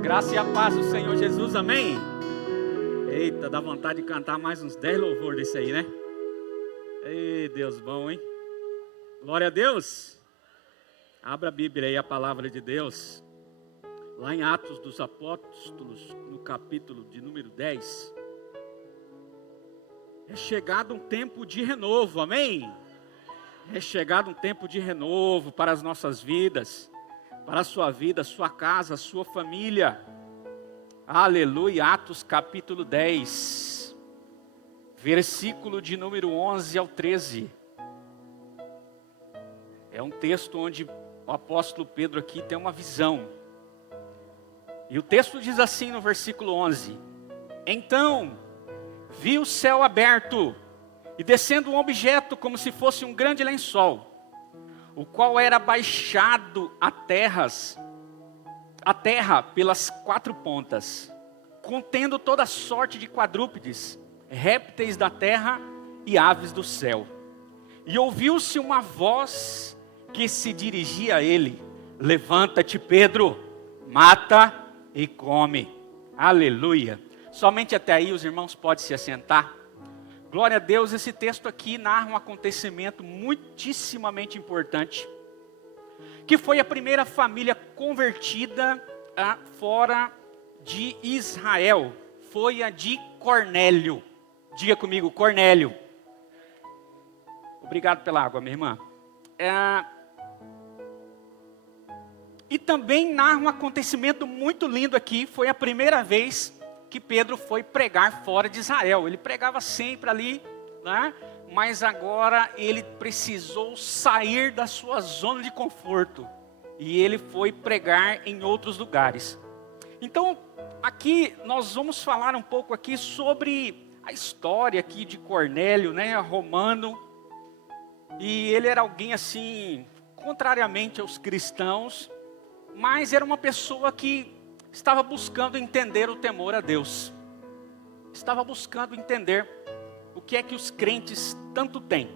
graça e a paz do Senhor Jesus, amém? Eita, dá vontade de cantar mais uns 10 louvores desse aí, né? Ei, Deus bom, hein? Glória a Deus. Abra a Bíblia aí, a palavra de Deus. Lá em Atos dos Apóstolos, no capítulo de número 10. É chegado um tempo de renovo, amém? É chegado um tempo de renovo para as nossas vidas, para a sua vida, a sua casa, a sua família. Aleluia, Atos capítulo 10, versículo de número 11 ao 13. É um texto onde o apóstolo Pedro aqui tem uma visão. E o texto diz assim no versículo 11: Então vi o céu aberto, e descendo um objeto como se fosse um grande lençol, o qual era baixado à terra pelas 4 pontas, contendo toda sorte de quadrúpedes, répteis da terra e aves do céu. E ouviu-se uma voz que se dirigia a ele: Levanta-te, Pedro, mata e come. Aleluia. Somente até aí os irmãos podem se assentar. Glória a Deus. Esse texto aqui narra um acontecimento muitíssimamente importante, que foi a primeira família convertida fora de Israel. Foi a de Cornélio. Diga comigo, Cornélio. Obrigado pela água, minha irmã. E também narra um acontecimento muito lindo aqui. Foi a primeira vez que Pedro foi pregar fora de Israel. Ele pregava sempre ali, né? Mas agora ele precisou sair da sua zona de conforto. E ele foi pregar em outros lugares. Então, aqui nós vamos falar um pouco aqui sobre a história aqui de Cornélio, né? Romano. E ele era alguém assim, contrariamente aos cristãos, mas era uma pessoa que estava buscando entender o temor a Deus. Estava buscando entender o que é que os crentes tanto têm.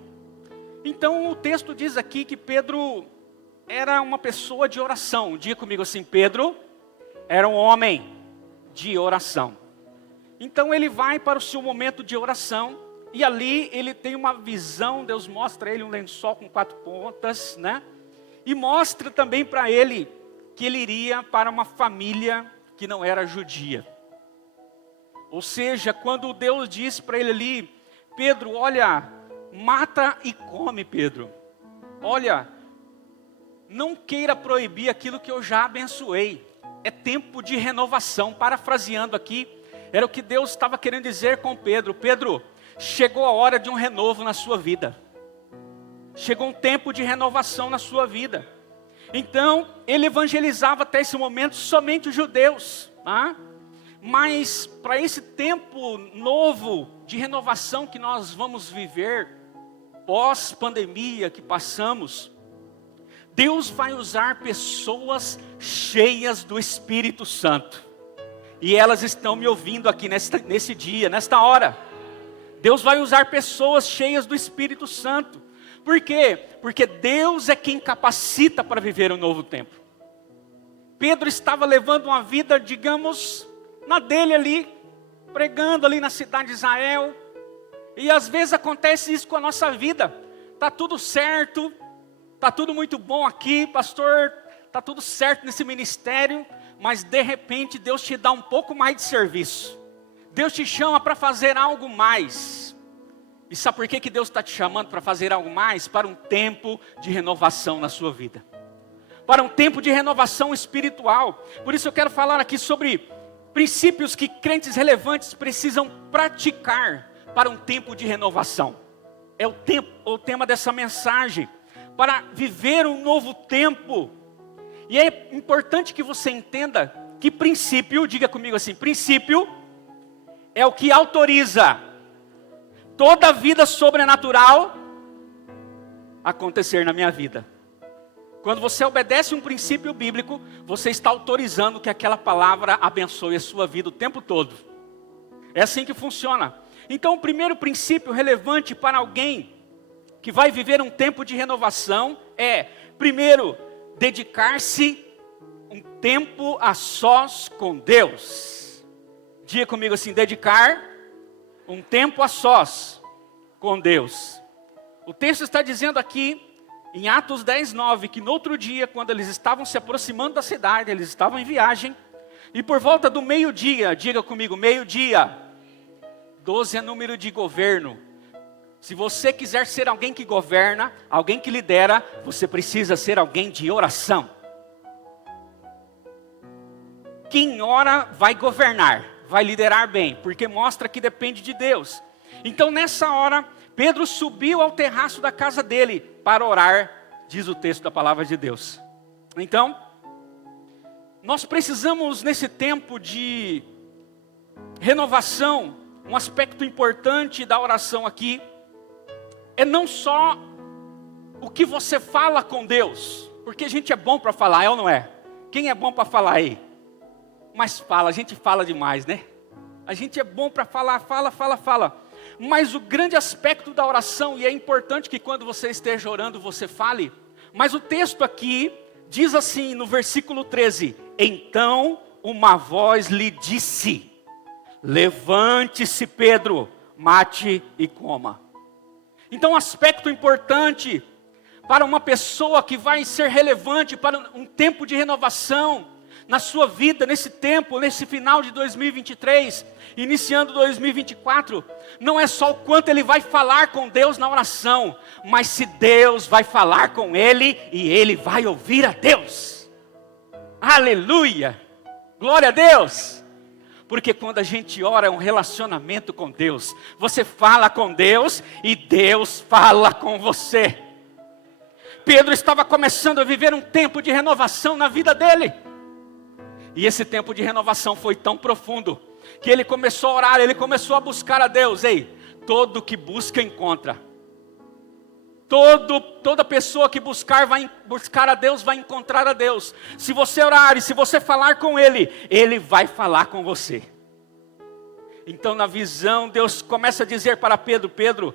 Então o texto diz aqui que Pedro era uma pessoa de oração. Diga comigo assim, Pedro era um homem de oração. Então ele vai para o seu momento de oração, e ali ele tem uma visão. Deus mostra a ele um lençol com 4 pontas, né? E mostra também para ele que ele iria para uma família que não era judia. Ou seja, quando Deus disse para ele ali: Pedro, olha, mata e come, Pedro. Olha, não queira proibir aquilo que eu já abençoei. É tempo de renovação. Parafraseando aqui, era o que Deus estava querendo dizer com Pedro. Pedro, chegou a hora de um renovo na sua vida. Chegou um tempo de renovação na sua vida. Então, ele evangelizava até esse momento somente os judeus. Mas para esse tempo novo de renovação que nós vamos viver, pós-pandemia que passamos, Deus vai usar pessoas cheias do Espírito Santo. E elas estão me ouvindo aqui nesse dia, nesta hora. Deus vai usar pessoas cheias do Espírito Santo. Por quê? Porque Deus é quem capacita para viver um novo tempo. Pedro estava levando uma vida, digamos, na dele ali, pregando ali na cidade de Israel. E às vezes acontece isso com a nossa vida. Está tudo certo, está tudo muito bom aqui, pastor, está tudo certo nesse ministério, mas de repente Deus te dá um pouco mais de serviço. Deus te chama para fazer algo mais. E sabe por que Deus está te chamando para fazer algo mais? Para um tempo de renovação na sua vida. Para um tempo de renovação espiritual. Por isso eu quero falar aqui sobre princípios que crentes relevantes precisam praticar para um tempo de renovação. É o tema dessa mensagem. Para viver um novo tempo. E é importante que você entenda que princípio, diga comigo assim, princípio é o que autoriza toda a vida sobrenatural acontecer na minha vida. Quando você obedece um princípio bíblico, você está autorizando que aquela palavra abençoe a sua vida o tempo todo. É assim que funciona. Então o primeiro princípio relevante para alguém que vai viver um tempo de renovação é, primeiro, dedicar-se um tempo a sós com Deus. Diga comigo assim, dedicar um tempo a sós com Deus. O texto está dizendo aqui, em Atos 10:9, que no outro dia, quando eles estavam se aproximando da cidade, eles estavam em viagem, e por volta do meio-dia, diga comigo, meio-dia, 12 é número de governo. Se você quiser ser alguém que governa, alguém que lidera, você precisa ser alguém de oração. Quem ora vai governar, vai liderar bem, porque mostra que depende de Deus. Então nessa hora, Pedro subiu ao terraço da casa dele para orar, diz o texto da palavra de Deus. Então, nós precisamos nesse tempo de renovação, um aspecto importante da oração aqui, é não só o que você fala com Deus, porque a gente é bom para falar, é ou não é? Quem é bom para falar aí? Mas fala, a gente fala demais, né? A gente é bom para falar, fala. Mas o grande aspecto da oração, e é importante que quando você esteja orando, você fale, mas o texto aqui diz assim no versículo 13, então uma voz lhe disse, levante-se Pedro, mate e coma. Então um aspecto importante para uma pessoa que vai ser relevante para um tempo de renovação na sua vida, nesse tempo, nesse final de 2023, iniciando 2024, não é só o quanto ele vai falar com Deus na oração, mas se Deus vai falar com ele e ele vai ouvir a Deus. Aleluia! Glória a Deus! Porque quando a gente ora é um relacionamento com Deus, você fala com Deus e Deus fala com você. Pedro estava começando a viver um tempo de renovação na vida dele. E esse tempo de renovação foi tão profundo, que ele começou a orar, ele começou a buscar a Deus. Ei, todo que busca encontra. Toda pessoa que vai buscar a Deus, vai encontrar a Deus. Se você orar e se você falar com Ele, Ele vai falar com você. Então na visão, Deus começa a dizer para Pedro, Pedro,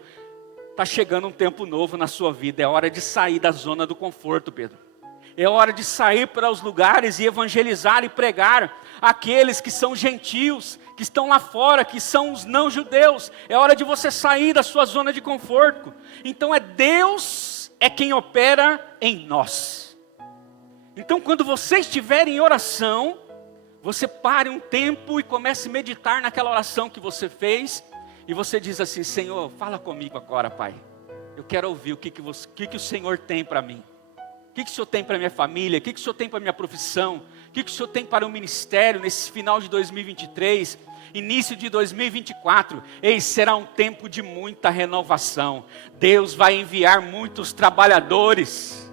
está chegando um tempo novo na sua vida, é hora de sair da zona do conforto, Pedro. É hora de sair para os lugares e evangelizar e pregar aqueles que são gentios, que estão lá fora, que são os não judeus. É hora de você sair da sua zona de conforto. Então Deus é quem opera em nós. Então quando você estiver em oração, você pare um tempo e comece a meditar naquela oração que você fez. E você diz assim, Senhor, fala comigo agora, Pai. Eu quero ouvir o que o Senhor tem para mim. O que o Senhor tem para a minha família? O que o Senhor tem para a minha profissão? O que o Senhor tem para o ministério nesse final de 2023? Início de 2024, ei, será um tempo de muita renovação. Deus vai enviar muitos trabalhadores.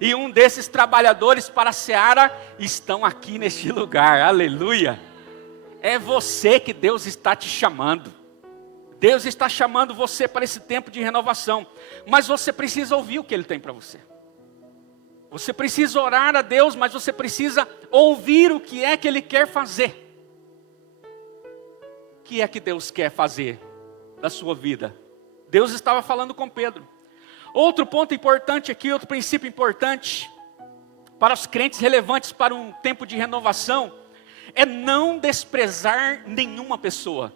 E um desses trabalhadores para a seara estão aqui neste lugar, aleluia. É você que Deus está te chamando. Deus está chamando você para esse tempo de renovação. Mas você precisa ouvir o que Ele tem para você. Você precisa orar a Deus, mas você precisa ouvir o que é que Ele quer fazer. O que é que Deus quer fazer da sua vida? Deus estava falando com Pedro. Outro ponto importante aqui, outro princípio importante para os crentes relevantes para um tempo de renovação, é não desprezar nenhuma pessoa.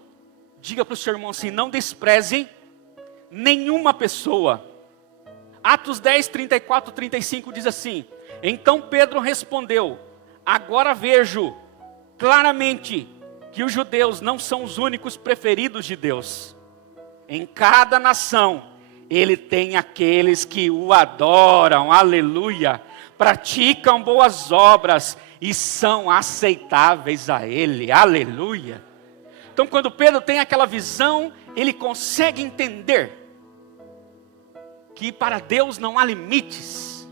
Diga para o seu irmão assim, não despreze nenhuma pessoa. Atos 10, 34, 35 diz assim, então Pedro respondeu, agora vejo claramente que os judeus não são os únicos preferidos de Deus. Em cada nação, Ele tem aqueles que o adoram, aleluia, praticam boas obras e são aceitáveis a Ele, aleluia. Então quando Pedro tem aquela visão, ele consegue entender que para Deus não há limites,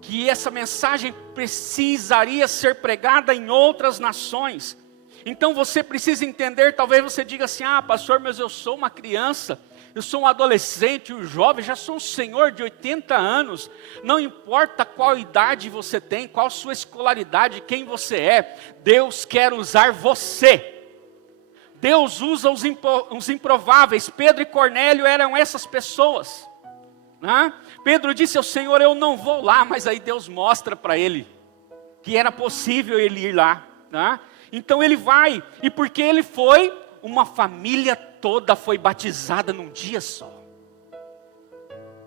que essa mensagem precisaria ser pregada em outras nações. Então você precisa entender, talvez você diga assim, pastor, mas eu sou uma criança, eu sou um adolescente, um jovem, já sou um senhor de 80 anos, não importa qual idade você tem, qual sua escolaridade, quem você é, Deus quer usar você. Deus usa os improváveis. Pedro e Cornélio eram essas pessoas. Pedro disse ao Senhor, eu não vou lá, mas aí Deus mostra para ele que era possível ele ir lá, tá? Então ele vai, e porque ele foi, uma família toda foi batizada num dia só.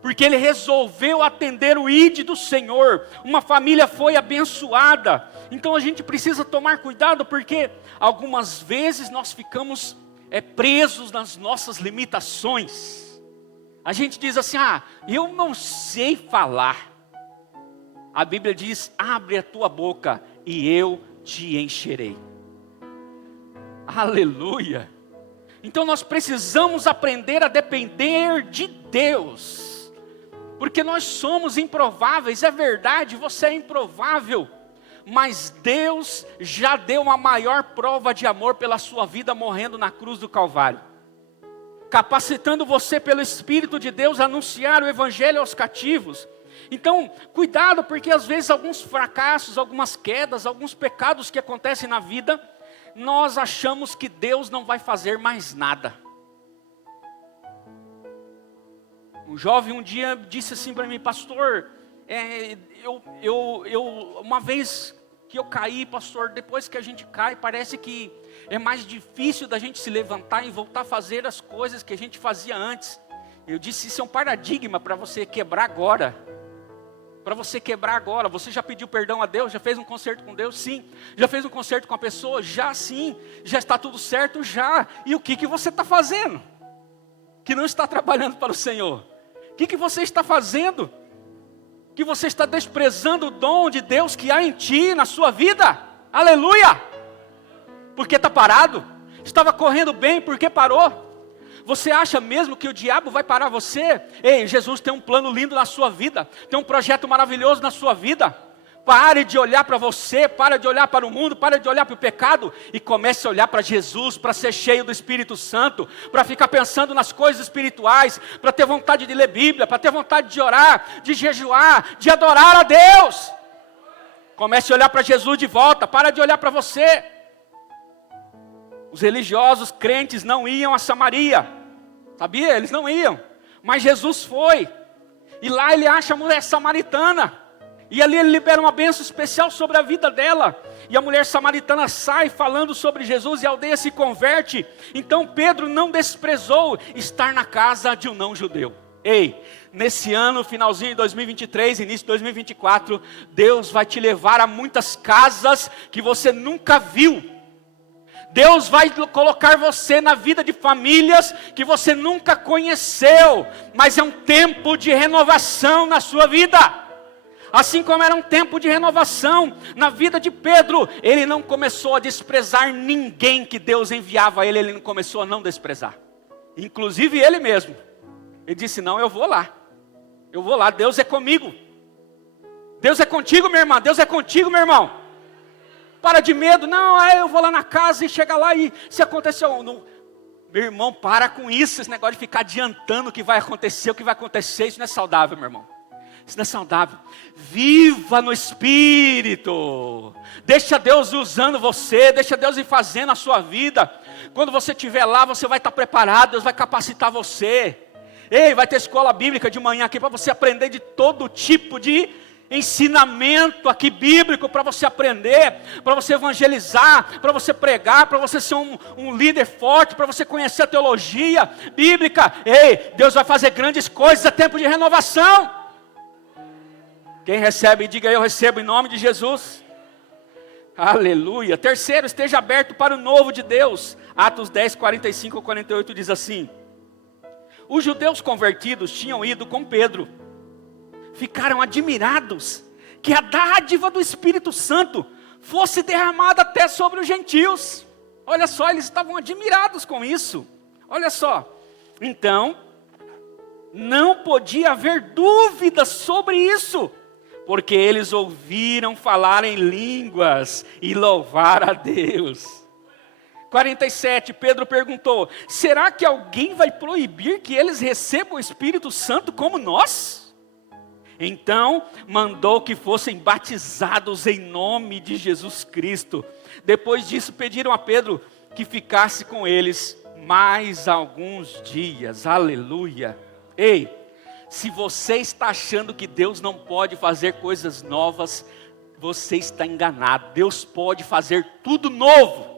Porque ele resolveu atender o ID do Senhor, uma família foi abençoada. Então a gente precisa tomar cuidado, porque algumas vezes nós ficamos presos nas nossas limitações. A gente diz assim, eu não sei falar. A Bíblia diz, abre a tua boca e eu te encherei. Aleluia. Então nós precisamos aprender a depender de Deus. Porque nós somos improváveis, é verdade, você é improvável. Mas Deus já deu uma maior prova de amor pela sua vida morrendo na cruz do Calvário. Capacitando você pelo Espírito de Deus a anunciar o Evangelho aos cativos. Então, cuidado, porque às vezes alguns fracassos, algumas quedas, alguns pecados que acontecem na vida, nós achamos que Deus não vai fazer mais nada. Um jovem um dia disse assim para mim, pastor, uma vez que eu caí, pastor, depois que a gente cai, parece que é mais difícil da gente se levantar e voltar a fazer as coisas que a gente fazia antes. Eu disse, isso é um paradigma para você quebrar agora. Para você quebrar agora. Você já pediu perdão a Deus? Já fez um concerto com Deus? Sim. Já fez um concerto com a pessoa? Já sim. Já está tudo certo? Já. E o que você está fazendo? Que não está trabalhando para o Senhor? O que você está fazendo? Que você está desprezando o dom de Deus que há em ti, na sua vida? Aleluia! Porque está parado? Estava correndo bem, por que parou? Você acha mesmo que o diabo vai parar você? Ei, Jesus tem um plano lindo na sua vida. Tem um projeto maravilhoso na sua vida. Pare de olhar para você, pare de olhar para o mundo, pare de olhar para o pecado. E comece a olhar para Jesus, para ser cheio do Espírito Santo. Para ficar pensando nas coisas espirituais. Para ter vontade de ler Bíblia, para ter vontade de orar, de jejuar, de adorar a Deus. Comece a olhar para Jesus de volta, para de olhar para você. Os religiosos crentes não iam a Samaria. Sabia? Eles não iam. Mas Jesus foi. E lá ele acha a mulher samaritana. E ali ele libera uma bênção especial sobre a vida dela. E a mulher samaritana sai falando sobre Jesus e a aldeia se converte. Então Pedro não desprezou estar na casa de um não-judeu. Ei, nesse ano, finalzinho de 2023, início de 2024, Deus vai te levar a muitas casas que você nunca viu. Deus vai colocar você na vida de famílias que você nunca conheceu, mas é um tempo de renovação na sua vida. Assim como era um tempo de renovação na vida de Pedro, ele não começou a desprezar ninguém que Deus enviava a ele, ele não começou a não desprezar. Inclusive ele mesmo. Ele disse, não, eu vou lá, Deus é comigo. Deus é contigo, minha irmã, Deus é contigo, meu irmão. Para de medo, não, eu vou lá na casa e chega lá e se aconteceu. Não. Meu irmão, para com isso, esse negócio de ficar adiantando o que vai acontecer, isso não é saudável, meu irmão. Isso não é saudável. Viva no Espírito. Deixa Deus usando você, deixa Deus ir fazendo a sua vida. Quando você estiver lá, você vai estar preparado, Deus vai capacitar você. Ei, vai ter escola bíblica de manhã aqui para você aprender de todo tipo de ensinamento aqui bíblico para você aprender, para você evangelizar, para você pregar, para você ser um líder forte, para você conhecer a teologia bíblica. Ei, Deus vai fazer grandes coisas, é tempo de renovação. Quem recebe, diga eu recebo em nome de Jesus. Aleluia. Terceiro, esteja aberto para o novo de Deus. Atos 10, 45 48 diz assim: os judeus convertidos tinham ido com Pedro. Ficaram admirados que a dádiva do Espírito Santo fosse derramada até sobre os gentios. Olha só, eles estavam admirados com isso. Olha só. Então, não podia haver dúvida sobre isso, porque eles ouviram falar em línguas e louvar a Deus. 47, Pedro perguntou: será que alguém vai proibir que eles recebam o Espírito Santo como nós? Então, mandou que fossem batizados em nome de Jesus Cristo. Depois disso, pediram a Pedro que ficasse com eles mais alguns dias. Aleluia. Ei, se você está achando que Deus não pode fazer coisas novas, você está enganado. Deus pode fazer tudo novo.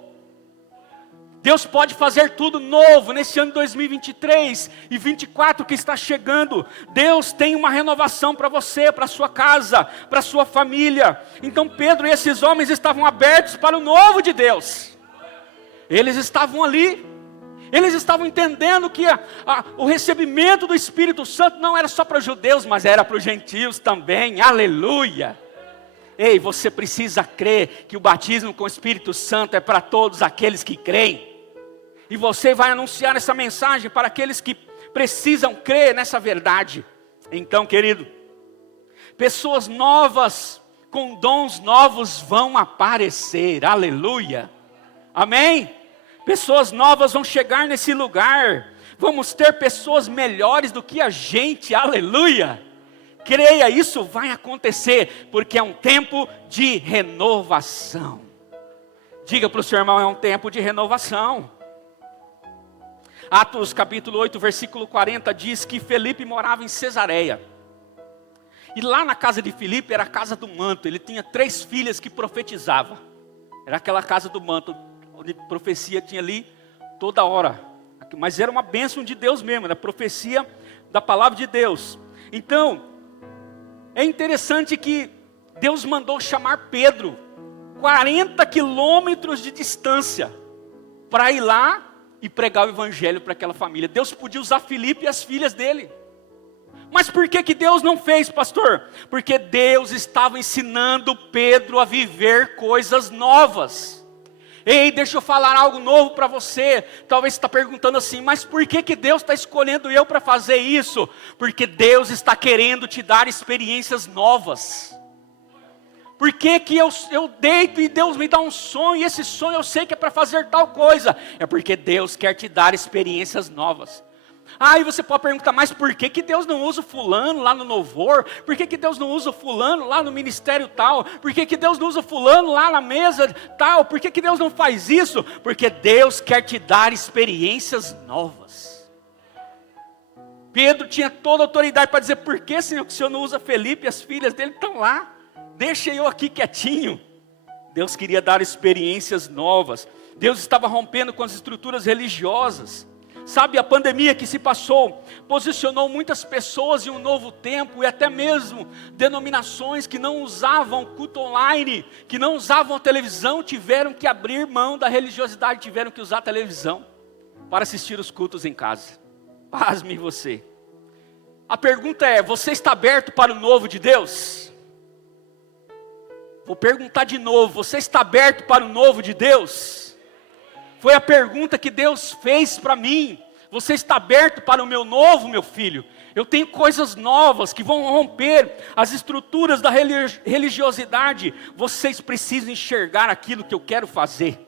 Deus pode fazer tudo novo nesse ano 2023 e 2024 que está chegando. Deus tem uma renovação para você, para a sua casa, para a sua família. Então Pedro e esses homens estavam abertos para o novo de Deus. Eles estavam ali. Eles estavam entendendo que o recebimento do Espírito Santo não era só para os judeus, mas era para os gentios também. Aleluia! Ei, você precisa crer que o batismo com o Espírito Santo é para todos aqueles que creem. E você vai anunciar essa mensagem para aqueles que precisam crer nessa verdade. Então, querido, pessoas novas, com dons novos vão aparecer. Aleluia! Amém? Pessoas novas vão chegar nesse lugar. Vamos ter pessoas melhores do que a gente. Aleluia! Creia, isso vai acontecer, porque é um tempo de renovação. Diga para o seu irmão, é um tempo de renovação. Atos capítulo 8, versículo 40 diz que Felipe morava em Cesareia. E lá na casa de Felipe era a casa do manto. Ele tinha 3 filhas que profetizavam. Era aquela casa do manto, onde profecia tinha ali toda hora. Mas era uma bênção de Deus mesmo, era profecia da palavra de Deus. Então, é interessante que Deus mandou chamar Pedro, 40 quilômetros de distância, para ir lá e pregar o evangelho para aquela família. Deus podia usar Filipe e as filhas dele. Mas por que Deus não fez, pastor? Porque Deus estava ensinando Pedro a viver coisas novas. Ei, deixa eu falar algo novo para você. Talvez você está perguntando assim, mas por que Deus está escolhendo eu para fazer isso? Porque Deus está querendo te dar experiências novas. Por que eu deito e Deus me dá um sonho, e esse sonho eu sei que é para fazer tal coisa? É porque Deus quer te dar experiências novas. Aí você pode perguntar, mas por que Deus não usa o fulano lá no louvor? Por que Deus não usa o fulano lá no ministério tal? Por que Deus não usa o fulano lá na mesa tal? Por que Deus não faz isso? Porque Deus quer te dar experiências novas. Pedro tinha toda a autoridade para dizer, por que, Senhor, que o Senhor não usa Felipe e as filhas dele estão lá? Deixa eu aqui quietinho. Deus queria dar experiências novas. Deus estava rompendo com as estruturas religiosas. Sabe, a pandemia que se passou posicionou muitas pessoas em um novo tempo, e até mesmo denominações que não usavam culto online, que não usavam a televisão, tiveram que abrir mão da religiosidade, tiveram que usar a televisão para assistir os cultos em casa. Pasme você. A pergunta é, você está aberto para o novo de Deus? Vou perguntar de novo, você está aberto para o novo de Deus? Foi a pergunta que Deus fez para mim. Você está aberto para o meu novo, meu filho? Eu tenho coisas novas que vão romper as estruturas da religiosidade. Vocês precisam enxergar aquilo que eu quero fazer.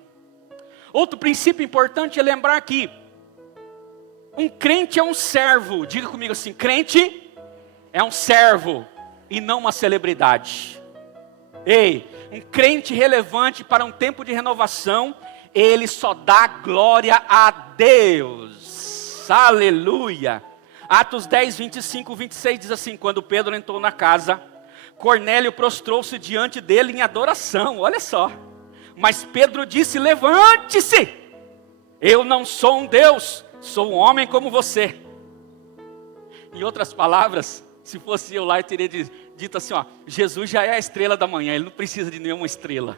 Outro princípio importante é lembrar que um crente é um servo. Diga comigo assim, crente é um servo e não uma celebridade. Ei, um crente relevante para um tempo de renovação, ele só dá glória a Deus. Aleluia. Atos 10, 25, 26 diz assim, quando Pedro entrou na casa, Cornélio prostrou-se diante dele em adoração, olha só. Mas Pedro disse, levante-se, eu não sou um Deus, sou um homem como você. Em outras palavras, se fosse eu lá, eu teria dito assim, ó, Jesus já é a estrela da manhã, ele não precisa de nenhuma estrela.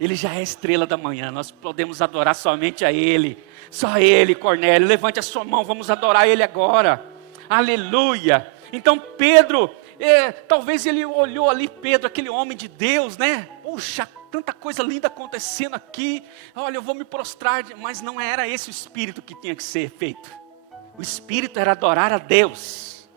Ele já é a estrela da manhã, nós podemos adorar somente a Ele. Só Ele, Cornélio, levante a sua mão, vamos adorar Ele agora. Aleluia. Então Pedro, talvez ele olhou ali, Pedro, aquele homem de Deus, né? Puxa, tanta coisa linda acontecendo aqui. Olha, eu vou me prostrar, mas não era esse o espírito que tinha que ser feito. O espírito era adorar a Deus.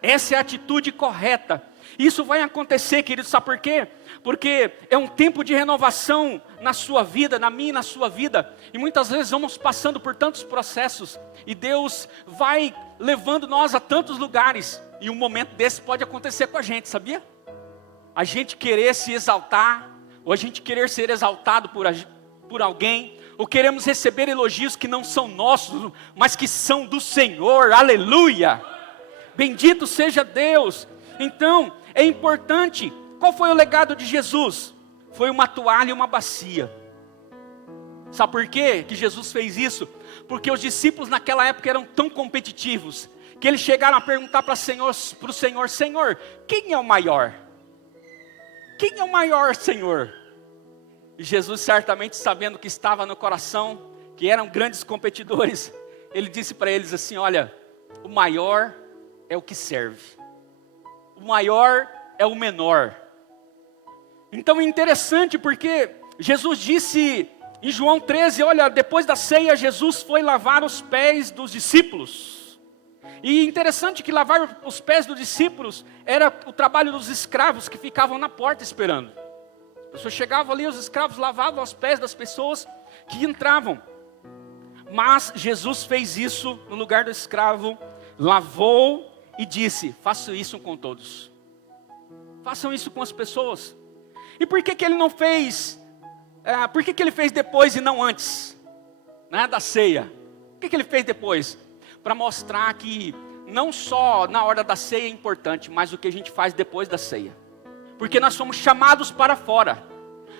Essa é a atitude correta. Isso vai acontecer, querido, sabe por quê? Porque é um tempo de renovação na sua vida, na minha e na sua vida. E muitas vezes vamos passando por tantos processos. E Deus vai levando nós a tantos lugares. E um momento desse pode acontecer com a gente, sabia? A gente querer se exaltar, ou a gente querer ser exaltado por alguém, ou queremos receber elogios que não são nossos, mas que são do Senhor. Aleluia! Bendito seja Deus! Então, é importante Qual foi o legado de Jesus? Foi uma toalha e uma bacia. Sabe por quê que Jesus fez isso? Porque os discípulos naquela época eram tão competitivos, que eles chegaram a perguntar para o Senhor, Senhor, quem é o maior? Quem é o maior, Senhor? E Jesus, certamente sabendo que estava no coração, que eram grandes competidores, ele disse para eles assim, olha, o maior é o que serve. O maior é o menor. Então é interessante porque Jesus disse em João 13, olha, depois da ceia Jesus foi lavar os pés dos discípulos. E interessante que lavar os pés dos discípulos era o trabalho dos escravos que ficavam na porta esperando. As pessoas chegavam ali, os escravos lavavam os pés das pessoas que entravam. Mas Jesus fez isso no lugar do escravo, lavou e disse, façam isso com todos. Façam isso com as pessoas. E por que ele não fez, por que ele fez depois e não antes, né, da ceia? Por que ele fez depois? Para mostrar que não só na hora da ceia é importante, mas o que a gente faz depois da ceia. Porque nós somos chamados para fora.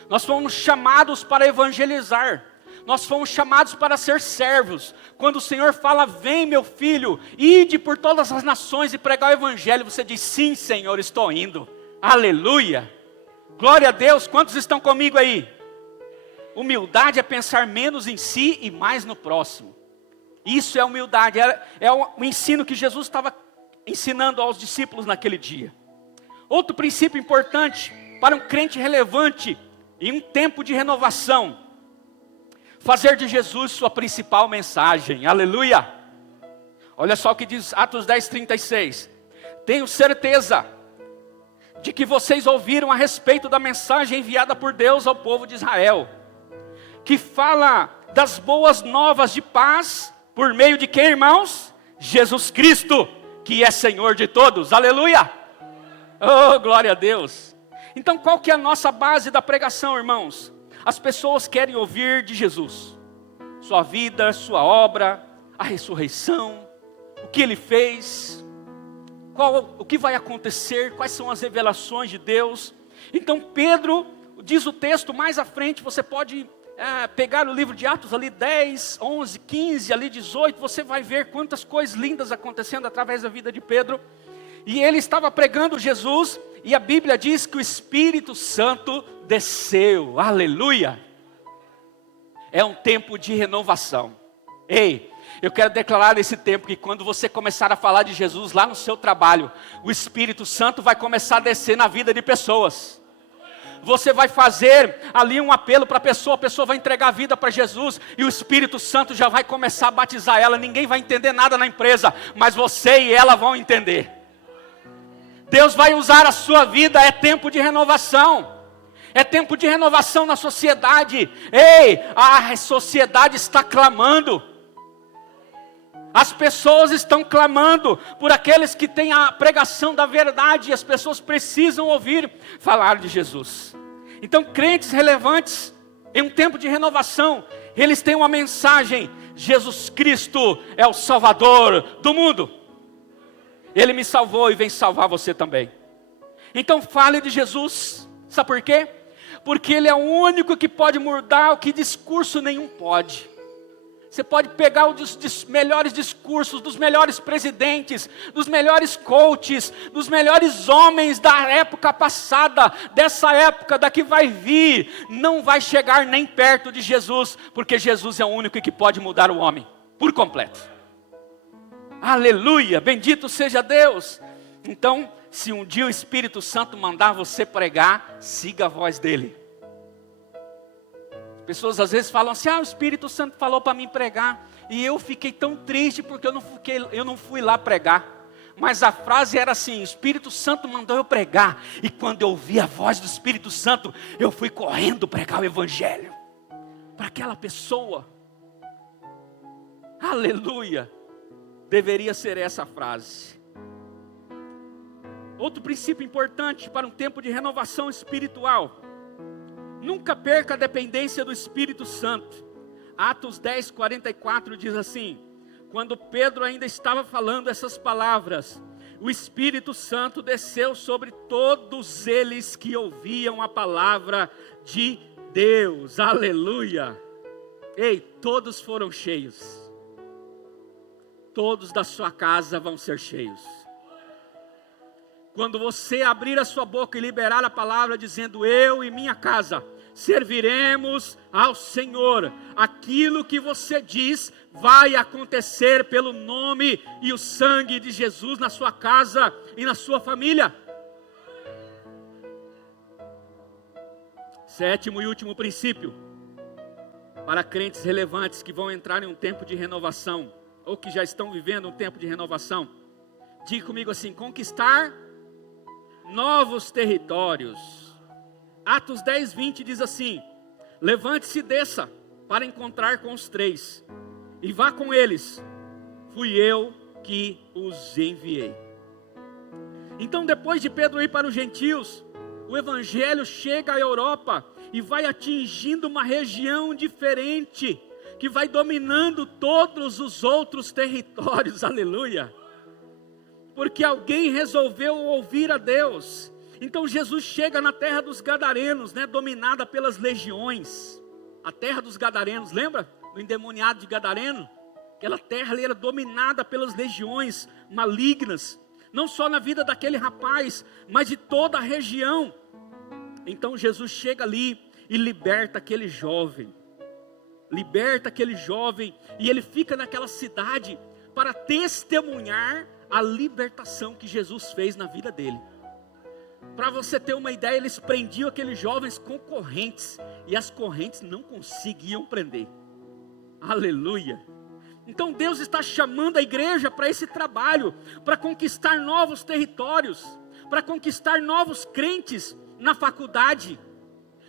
Nós fomos chamados para evangelizar. Nós fomos chamados para ser servos. Quando o Senhor fala, vem meu filho, ide por todas as nações e pregar o evangelho, você diz, sim Senhor, estou indo. Aleluia. Glória a Deus. Quantos estão comigo aí? Humildade é pensar menos em si e mais no próximo. Isso é humildade, é o ensino que Jesus estava ensinando aos discípulos naquele dia. Outro princípio importante para um crente relevante em um tempo de renovação: fazer de Jesus sua principal mensagem. Aleluia! Olha só o que diz Atos 10:36. Tenho certeza de que vocês ouviram a respeito da mensagem enviada por Deus ao povo de Israel, que fala das boas novas de paz, por meio de quem, irmãos? Jesus Cristo, que é Senhor de todos. Aleluia! Oh, glória a Deus! Então qual que é a nossa base da pregação, irmãos? As pessoas querem ouvir de Jesus. Sua vida, sua obra, a ressurreição, o que Ele fez, o que vai acontecer, quais são as revelações de Deus. Então Pedro, diz o texto mais à frente, você pode pegar o livro de Atos ali 10, 11, 15, ali 18, você vai ver quantas coisas lindas acontecendo através da vida de Pedro. E ele estava pregando Jesus, e a Bíblia diz que o Espírito Santo desceu. Aleluia! É um tempo de renovação. Ei, eu quero declarar nesse tempo que quando você começar a falar de Jesus lá no seu trabalho, o Espírito Santo vai começar a descer na vida de pessoas. Você vai fazer ali um apelo para a pessoa vai entregar a vida para Jesus, e o Espírito Santo já vai começar a batizar ela. Ninguém vai entender nada na empresa, mas você e ela vão entender. Deus vai usar a sua vida, é tempo de renovação. É tempo de renovação na sociedade. Ei, a sociedade está clamando. As pessoas estão clamando por aqueles que têm a pregação da verdade. E as pessoas precisam ouvir falar de Jesus. Então crentes relevantes, em um tempo de renovação, eles têm uma mensagem: Jesus Cristo é o Salvador do mundo. Ele me salvou e vem salvar você também. Então fale de Jesus. Sabe por quê? Porque Ele é o único que pode mudar o que discurso nenhum pode. Você pode pegar os melhores discursos, dos melhores presidentes, dos melhores coaches, dos melhores homens da época passada, dessa época, da que vai vir, não vai chegar nem perto de Jesus, porque Jesus é o único que pode mudar o homem, por completo. Aleluia, bendito seja Deus. Então, se um dia o Espírito Santo mandar você pregar, siga a voz dele. Pessoas às vezes falam assim: o Espírito Santo falou para mim pregar, e eu fiquei tão triste porque eu não fui lá pregar. Mas a frase era assim: o Espírito Santo mandou eu pregar, e quando eu ouvi a voz do Espírito Santo, eu fui correndo pregar o Evangelho para aquela pessoa. Aleluia! Deveria ser essa frase. Outro princípio importante para um tempo de renovação espiritual: nunca perca a dependência do Espírito Santo. Atos 10:44 diz assim: quando Pedro ainda estava falando essas palavras, o Espírito Santo desceu sobre todos eles que ouviam a palavra de Deus. Aleluia! Ei, todos foram cheios. Todos da sua casa vão ser cheios. Quando você abrir a sua boca e liberar a palavra dizendo: eu e minha casa serviremos ao Senhor, aquilo que você diz vai acontecer pelo nome e o sangue de Jesus na sua casa e na sua família. Sétimo e último princípio, para crentes relevantes que vão entrar em um tempo de renovação, ou que já estão vivendo um tempo de renovação. Diga comigo assim: conquistar novos territórios. Atos 10, 20 diz assim: levante-se e desça para encontrar com os 3, e vá com eles, fui eu que os enviei. Então, depois de Pedro ir para os gentios, o evangelho chega à Europa e vai atingindo uma região diferente, que vai dominando todos os outros territórios. Aleluia! Porque alguém resolveu ouvir a Deus. Então Jesus chega na terra dos Gadarenos, dominada pelas legiões. A terra dos Gadarenos, lembra? Do endemoniado de Gadareno? Aquela terra ali era dominada pelas legiões malignas. Não só na vida daquele rapaz, mas de toda a região. Então Jesus chega ali e liberta aquele jovem. E ele fica naquela cidade para testemunhar a libertação que Jesus fez na vida dele. Para você ter uma ideia, eles prendiam aqueles jovens com correntes, e as correntes não conseguiam prender. Aleluia! Então Deus está chamando a igreja para esse trabalho, para conquistar novos territórios, para conquistar novos crentes na faculdade,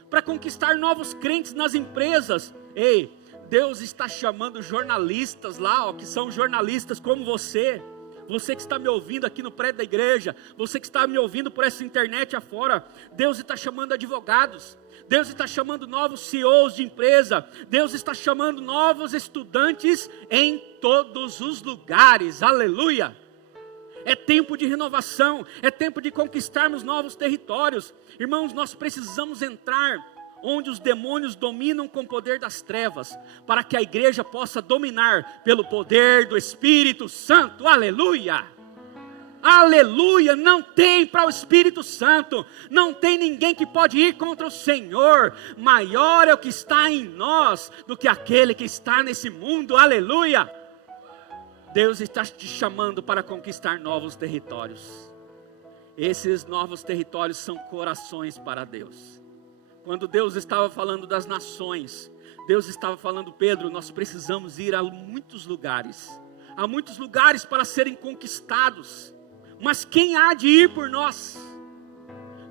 para conquistar novos crentes nas empresas. Ei, Deus está chamando jornalistas lá, que são jornalistas como você. Você que está me ouvindo aqui no prédio da igreja, você que está me ouvindo por essa internet afora, Deus está chamando advogados, Deus está chamando novos CEOs de empresa, Deus está chamando novos estudantes em todos os lugares. Aleluia! É tempo de renovação, é tempo de conquistarmos novos territórios. Irmãos, nós precisamos entrar onde os demônios dominam com o poder das trevas, para que a igreja possa dominar pelo poder do Espírito Santo. Aleluia! Aleluia! Não tem para o Espírito Santo, não tem ninguém que pode ir contra o Senhor. Maior é o que está em nós do que aquele que está nesse mundo. Aleluia! Deus está te chamando para conquistar novos territórios. Esses novos territórios são corações para Deus. Quando Deus estava falando das nações, Deus estava falando: Pedro, nós precisamos ir a muitos lugares. Há muitos lugares para serem conquistados. Mas quem há de ir por nós?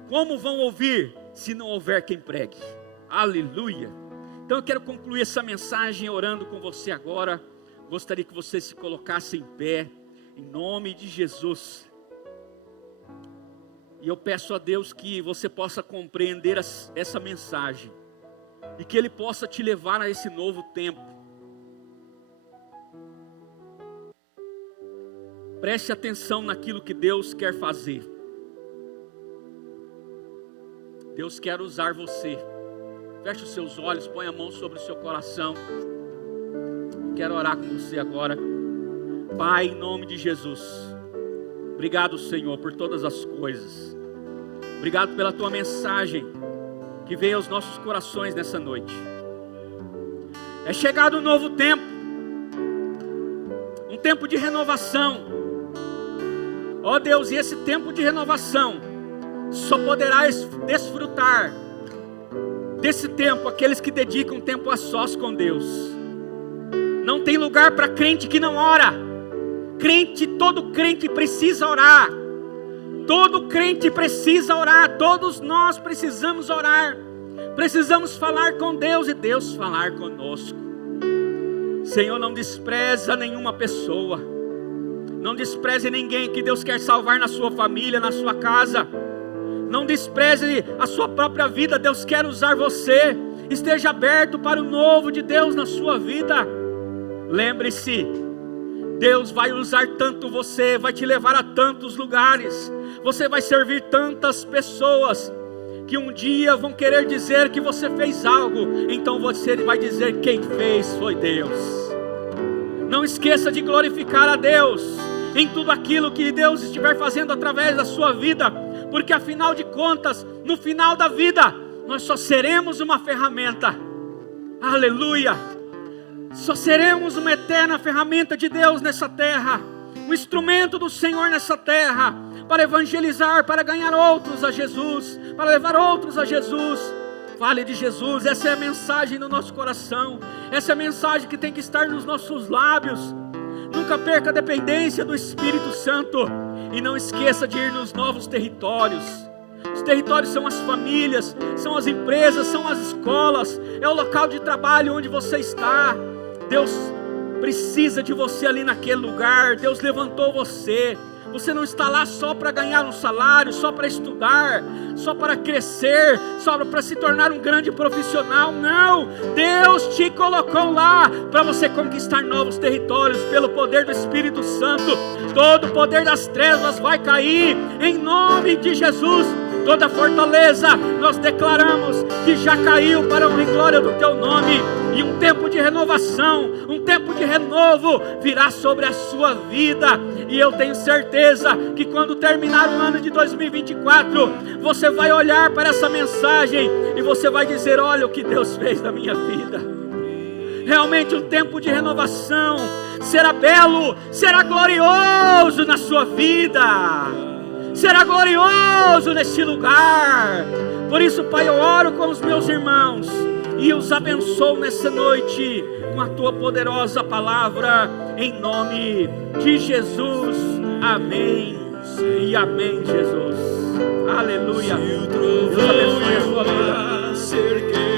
Como vão ouvir se não houver quem pregue? Aleluia! Então eu quero concluir essa mensagem orando com você agora. Gostaria que você se colocasse em pé, em nome de Jesus. E eu peço a Deus que você possa compreender essa mensagem, e que Ele possa te levar a esse novo tempo. Preste atenção naquilo que Deus quer fazer. Deus quer usar você. Feche os seus olhos, põe a mão sobre o seu coração. Quero orar com você agora. Pai, em nome de Jesus, obrigado, Senhor, por todas as coisas. Obrigado pela tua mensagem que veio aos nossos corações nessa noite. É chegado um novo tempo, um tempo de renovação. Ó Deus, e esse tempo de renovação só poderá desfrutar desse tempo aqueles que dedicam tempo a sós com Deus. Não tem lugar para crente que não ora. Todo crente precisa orar. Todo crente precisa orar. Todos nós precisamos orar. Precisamos falar com Deus e Deus falar conosco. Senhor, não despreza nenhuma pessoa. Não despreze ninguém que Deus quer salvar na sua família, na sua casa. Não despreze a sua própria vida. Deus quer usar você. Esteja aberto para o novo de Deus na sua vida. Lembre-se, Deus vai usar tanto você, vai te levar a tantos lugares, você vai servir tantas pessoas, que um dia vão querer dizer que você fez algo, então você vai dizer: quem fez foi Deus. Não esqueça de glorificar a Deus em tudo aquilo que Deus estiver fazendo através da sua vida, porque afinal de contas, no final da vida, nós só seremos uma ferramenta. Aleluia! Só seremos uma eterna ferramenta de Deus nessa terra, um instrumento do Senhor nessa terra, para evangelizar, para ganhar outros a Jesus, para levar outros a Jesus. Fale de Jesus, essa é a mensagem do nosso coração, essa é a mensagem que tem que estar nos nossos lábios. Nunca perca a dependência do Espírito Santo, e não esqueça de ir nos novos territórios. Os territórios são as famílias, são as empresas, são as escolas, é o local de trabalho onde você está. Deus precisa de você ali naquele lugar. Deus levantou você. Você não está lá só para ganhar um salário, só para estudar, só para crescer, só para se tornar um grande profissional. Não, Deus te colocou lá para você conquistar novos territórios pelo poder do Espírito Santo. Todo o poder das trevas vai cair em nome de Jesus. Toda fortaleza nós declaramos que já caiu para a honra e glória do teu nome. E um tempo de renovação, um tempo de renovo virá sobre a sua vida. E eu tenho certeza que quando terminar o ano de 2024, você vai olhar para essa mensagem e você vai dizer: olha o que Deus fez na minha vida. Realmente um tempo de renovação será belo, será glorioso na sua vida, será glorioso neste lugar. Por isso, Pai, eu oro com os meus irmãos e os abençoo nessa noite com a tua poderosa palavra, em nome de Jesus. Amém e amém, Jesus. Aleluia. Deus abençoe a sua vida.